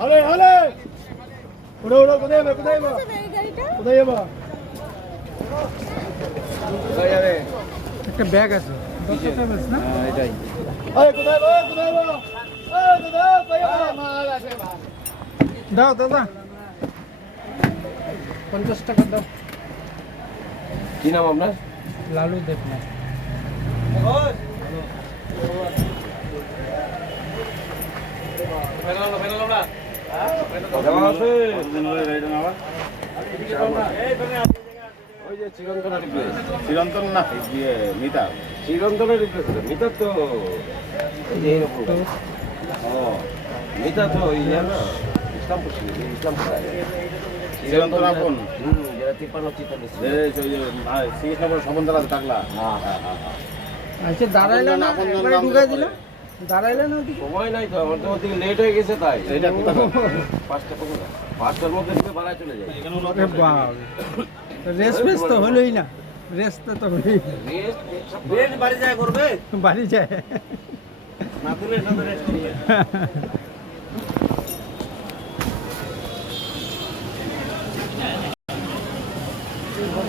আরে আরে ওরে ওরে কোথায় যাবে কোথায় যাবে এই গাড়িটা কোথায় যাবে একটা ব্যাগ আছে এটাই এই কোথায় যাবে কোথায় যাবে কোথায় যাবে দাও দাদা পঞ্চাশ টাকা দাও। কি নাম আপনার? লালু চিরন্তন না ইয়ে মিতা। চিরন্তনের রিপ্লেস মিতার তো এই ও মিতা তো ইয়ে না ইসলামপুর ছিল ইসলামপুর চিরন্তন আপন হুম যেটা তিপ্পান্ন চিত্তান্ন ছিল এই যে ওই যে ভাই শ্রীকৃষ্ণপুর শবন্তরা টাকলা হ্যাঁ হ্যাঁ হ্যাঁ আচ্ছা দাঁড়াইলে না একবারে ঢুকাই। দিলে দাঁড়াইলে না ওদিকে সময় নাই তো আমার তো ওদিকে লেট হয়ে গেছে তাই এইটা কোথায় পাঁচটা কখন পাঁচটার মধ্যে ঢুকে বাড়ায় চলে যায় আরে বাপ রেস্ট ফেস তো হলোই না রেস্ট তো হলোই না রেস্ট বাড়ি যায়